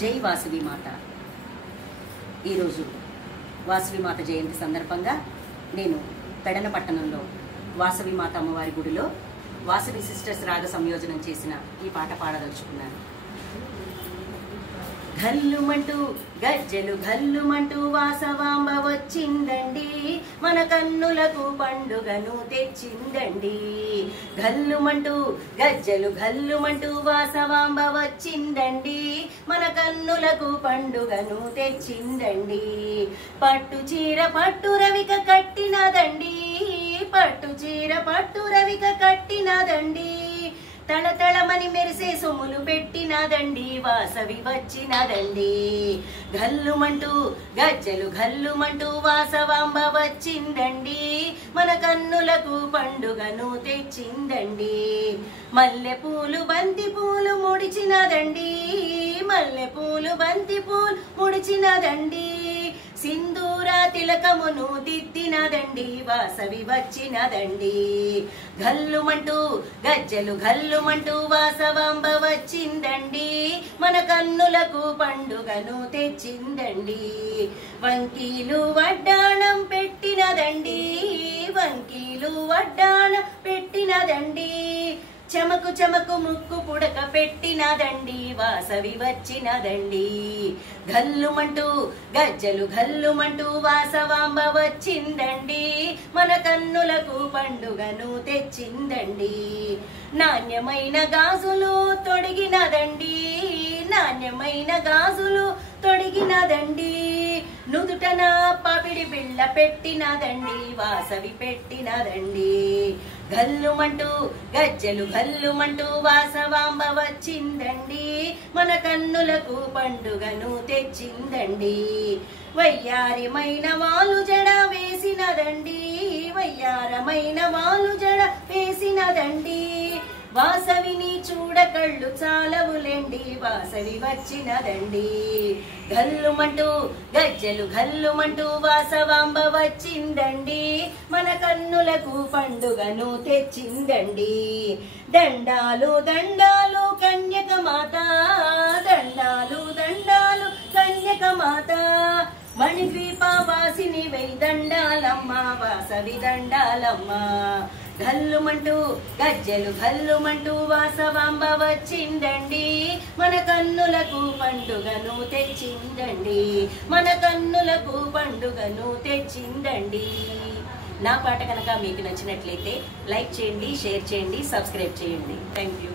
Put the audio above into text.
జై వాసవి మాత. ఈరోజు వాసవి మాత జయంతి సందర్భంగా నేను పెడన పట్టణంలో వాసవి మాత అమ్మవారి గుడిలో వాసవి సిస్టర్స్ రాగ సంయోజనం చేసిన ఈ పాట పాడదలుచుకున్నాను. ఘల్లుమంటూ గజ్జెలు ఘల్లుమంటూ వాసవాంబ వచ్చిందండి, మన కన్నులకు పండుగను తెచ్చిందండి. ఘల్లుమంటూ గజ్జెలు ఘల్లుమంటూ వాసవాంబ వచ్చిందండి, మన కన్నులకు పండుగను తెచ్చిందండి. పట్టు చీర పట్టు రవిక కట్టినదండి, పట్టు చీర పట్టు రవిక కట్టినదండి. తళతళమని మెరిసే సొమ్ములు పెట్టినదండి, వాసవి వచ్చినదండి. ఘల్లుమంటూ గజ్జెలు ఘల్లుమంటూ వాసవాంబ వచ్చిందండి, మన కన్నులకు పండుగను తెచ్చిందండి. మల్లె పూలు బంతి పూలు ముడిచినదండి, మల్లె పూలు బంతి పూలు ముడిచినదండి. సింధూర తిలకమును దిద్దినదండి, వాసవి వచ్చినదండి. ఘల్లుమంటూ గజ్జెలు ఘల్లుమంటూ వాసవాంబ వచ్చిందండి, మన కన్నులకు పండుగను తెచ్చిందండి. వంకీలు వడ్డాణం పెట్టినదండి, వంకీలు వడ్డాణం పెట్టినదండి. చెమకు చెమకు ముక్కు పుడక పెట్టినదండి, వాసవి వచ్చినదండి. ఘల్లుమంటూ గజ్జెలు ఘల్లుమంటూ వాసవాంబ వచ్చిందండి, మన కన్నులకు పండుగను తెచ్చిందండి. నాణ్యమైన గాజులు తొడిగినదండి, నాణ్యమైన గాజులు తొడిగినదండి. నుదుటన పవిడి బిళ్ళ పెట్టినదండి, వాసవి పెట్టినదండి. ఘల్లుమంటూ గజ్జెలు ఘల్లుమంటూ వాసవాంబ వచ్చిందండి, మన కన్నులకు పండుగను తెచ్చిందండి. వయ్యారమైన వాలు జడ వేసినదండి, వయ్యారమైన వాలు జడ వేసినదండి. వాసవిని చూడ కళ్ళు చాలవులేండి, వాసవి వచ్చినదండి. ఘల్లుమంటూ గజ్జెలు ఘల్లుమంటూ వాసవాంబ వచ్చిందండి, మన కన్నులకు పండుగను తెచ్చిందండి. దండాలు దండాలు కన్యక మాత, దండాలు దండాలు కన్యక మాత. మణిద్వీప వాసిని వై దండాలమ్మ, వాసవి దండాలమ్మ. ఘల్లుమంటూ గజ్జెలు ఘల్లుమంటూ వాసవాంబ వచ్చిందండి, మన కన్నులకు పండుగను తెచ్చిందండి, మన కన్నులకు పండుగను తెచ్చిందండి. నా పాట కనుక మీకు నచ్చినట్లయితే లైక్ చేయండి, షేర్ చేయండి, సబ్స్క్రైబ్ చేయండి. Thank you.